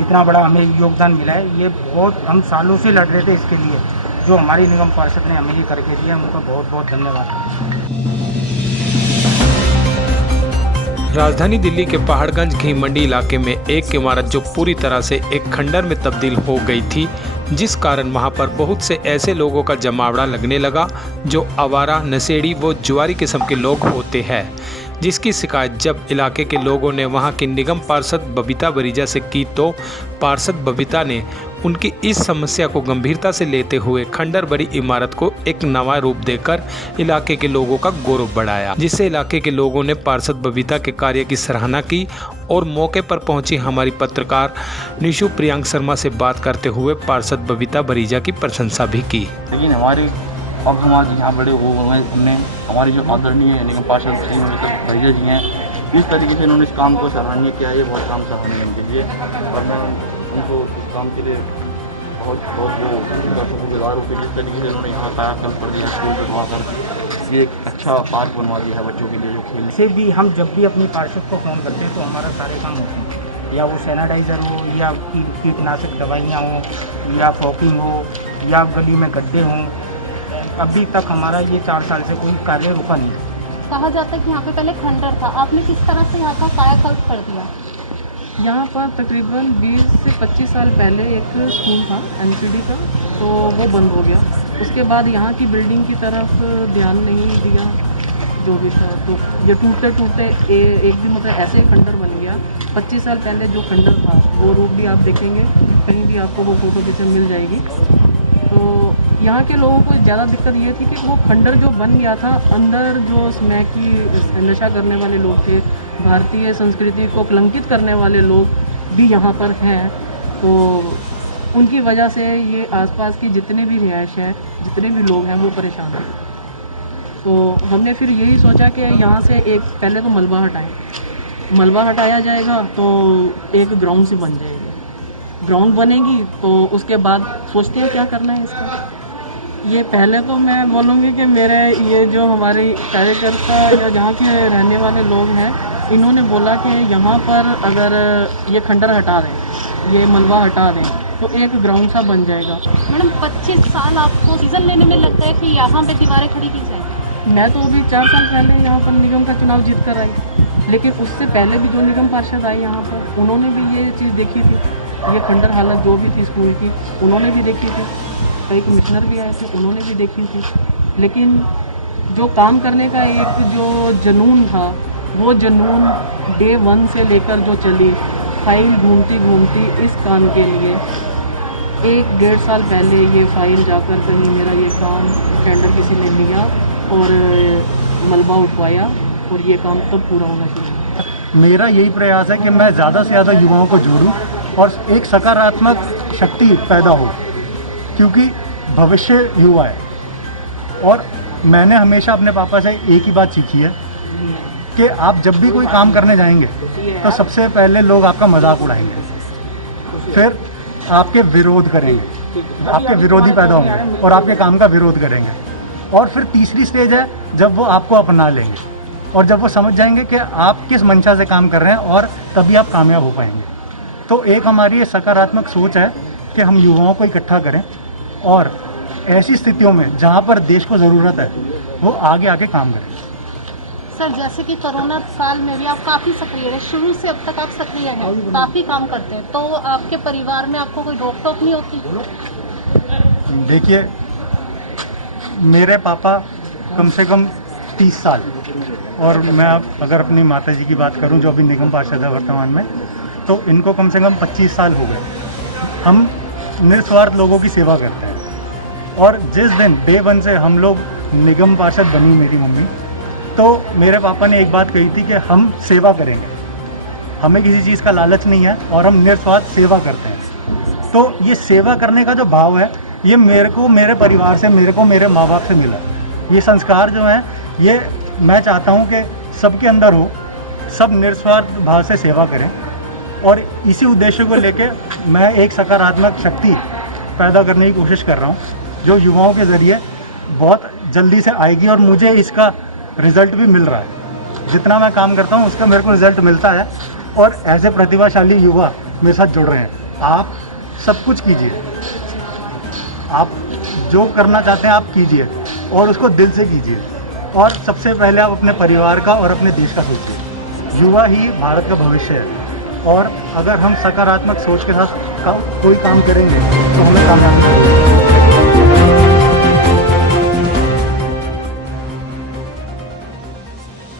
इतना बड़ा हमें योगदान मिला है। ये बहुत हम सालों से लड़ रहे थे इसके लिए, जो हमारी निगम पार्षद ने हमें ये करके दिया, उनका बहुत बहुत धन्यवाद। राजधानी दिल्ली के पहाड़गंज घी मंडी इलाके में एक इमारत जो पूरी तरह से एक खंडर में तब्दील हो गई थी, जिस कारण वहां पर बहुत से ऐसे लोगों का जमावड़ा लगने लगा जो आवारा, नशेड़ी व जुआरी किस्म के लोग होते हैं, जिसकी शिकायत जब इलाके के लोगों ने वहां की निगम पार्षद बबीता बरीजा से की तो पार्षद बबीता ने उनकी इस समस्या को गंभीरता से लेते हुए खंडर बड़ी इमारत को एक नवा रूप देकर इलाके के लोगों का गौरव बढ़ाया, जिससे इलाके के लोगों ने पार्षद बबीता के कार्य की सराहना की और मौके पर पहुंची हमारी पत्रकार निशु प्रियांक शर्मा से बात करते हुए पार्षद बबीता बरीजा की प्रशंसा भी की। लेकिन हमारे अब हमारे यहाँ बड़े वो हमने हमारी जो आदरणीय निगम पार्षद श्री बबीता बरीजा जी हैं, इस तरीके से इन्होंने इस काम को सराहनीय किया है। ये बहुत काम सराहनीय है उनके लिए, और मैं उनको इस काम के लिए बहुत बहुत वो शुक्रगुजार हूँ कि जिस तरीके से इन्होंने यहाँ कायाकल्प कर दिया, स्कूल बनवा कर ये एक अच्छा पार्क बनवा दिया है बच्चों के लिए जो खेल से भी। हम जब भी अपनी पार्षद को फ़ोन करते हैं तो हमारा सारे काम होते हैं, या वो सैनिटाइज़र हो, या कीटनाशक दवाइयाँ हो, या फॉकिंग हो, या गली में गड्ढे हों। अभी तक हमारा ये 4 साल से कोई कार्य रुका नहीं। कहा जाता है कि यहाँ पे पहले खंडर था, आपने किस तरह से यहाँ का कायाकल्प कर दिया? यहाँ पर तकरीबन 20 से 25 साल पहले एक स्कूल था एनसीडी का, तो वो बंद हो गया। उसके बाद यहाँ की बिल्डिंग की तरफ ध्यान नहीं दिया जो भी था, तो ये टूटते टूटते एक भी मतलब ऐसे खंडर बन गया। 25 साल पहले जो खंडर था वो रूप भी आप देखेंगे, कहीं भी आपको वो फोटो पिक्चर मिल जाएगी। तो यहाँ के लोगों को ज़्यादा दिक्कत ये थी कि वो खंडर जो बन गया था, अंदर जो स्मैकी नशा करने वाले लोग थे, भारतीय संस्कृति को कलंकित करने वाले लोग भी यहाँ पर हैं, तो उनकी वजह से ये आसपास की जितने भी रिहायश है, जितने भी लोग हैं वो परेशान हैं। तो हमने फिर यही सोचा कि यहाँ से एक पहले तो मलबा हटाया जाएगा तो एक ग्राउंड सी बन जाएगी। ग्राउंड बनेगी तो उसके बाद सोचते हैं क्या करना है इसका। ये पहले तो मैं बोलूँगी कि मेरे ये जो हमारे कार्यकर्ता या जहाँ के रहने वाले लोग हैं, इन्होंने बोला कि यहाँ पर अगर ये खंडर हटा दें, ये मलबा हटा दें, तो एक ग्राउंड सा बन जाएगा। मैडम 25 साल आपको सीजन लेने में लगता है कि यहाँ पे दीवारें खड़ी की जाए? मैं तो अभी 4 साल पहले यहाँ पर निगम का चुनाव जीत कर आई, लेकिन उससे पहले भी जो निगम पार्षद आए यहाँ पर, उन्होंने भी ये चीज़ देखी थी, ये खंडर हालत जो भी थी स्कूल की, उन्होंने भी देखी थी। कई कमिश्नर भी आए थे, उन्होंने भी देखी थी। लेकिन जो काम करने का एक जो जुनून था, वो जुनून डे 1 से लेकर जो चली, फाइल घूमती इस काम के लिए 1-1.5 साल पहले ये फाइल जाकर कहीं मेरा ये काम टेंडर किसी ने लिया और मलबा उठवाया और ये काम तब पूरा होना शुरू। मेरा यही प्रयास है कि मैं ज़्यादा से ज़्यादा युवाओं को जोड़ूं और एक सकारात्मक शक्ति पैदा हो, क्योंकि भविष्य युवा है। और मैंने हमेशा अपने पापा से एक ही बात सीखी है कि आप जब भी कोई काम करने जाएंगे तो सबसे पहले लोग आपका मजाक उड़ाएंगे, फिर आपके विरोध करेंगे, आपके विरोधी पैदा होंगे और आपके काम का विरोध करेंगे, और फिर तीसरी स्टेज है जब वो आपको अपना लेंगे और जब वो समझ जाएंगे कि आप किस मंशा से काम कर रहे हैं, और तभी आप कामयाब हो पाएंगे। तो एक हमारी ये सकारात्मक सोच है कि हम युवाओं को इकट्ठा करें और ऐसी स्थितियों में जहाँ पर देश को ज़रूरत है वो आगे आके काम करें। सर, जैसे कि कोरोना साल में भी आप काफ़ी सक्रिय रहे, शुरू से अब तक आप सक्रिय हैं, काफ़ी काम करते हैं, तो आपके परिवार में आपको कोई रोक टोक नहीं होती? देखिए, मेरे पापा कम से कम 30 साल, और मैं अगर अपनी माता जी की बात करूं जो अभी निगम पार्षद है वर्तमान में, तो इनको कम से कम 25 साल हो गए। हम निस्वार्थ लोगों की सेवा करते हैं, और जिस दिन डे 1 से हम लोग निगम पार्षद बनी मेरी मम्मी, तो मेरे पापा ने एक बात कही थी कि हम सेवा करेंगे, हमें किसी चीज़ का लालच नहीं है और हम निस्वार्थ सेवा करते हैं। तो ये सेवा करने का जो भाव है, ये मेरे को मेरे परिवार से, मेरे को मेरे माँ बाप से मिला। ये संस्कार जो है, ये मैं चाहता हूँ कि सबके अंदर हो, सब निस्वार्थ भाव से सेवा करें, और इसी उद्देश्य को लेके मैं एक सकारात्मक शक्ति पैदा करने की कोशिश कर रहा हूँ, जो युवाओं के ज़रिए बहुत जल्दी से आएगी, और मुझे इसका रिज़ल्ट भी मिल रहा है। जितना मैं काम करता हूँ उसका मेरे को रिज़ल्ट मिलता है, और ऐसे प्रतिभाशाली युवा मेरे साथ जुड़ रहे हैं। आप सब कुछ कीजिए, आप जो करना चाहते हैं आप कीजिए और उसको दिल से कीजिए। और सबसे पहले आप अपने परिवार का और अपने देश का सोचिए। युवा ही भारत का भविष्य है और अगर हम सकारात्मक सोच के साथ कोई काम करेंगे तो हमें कामयाबी मिलेगी।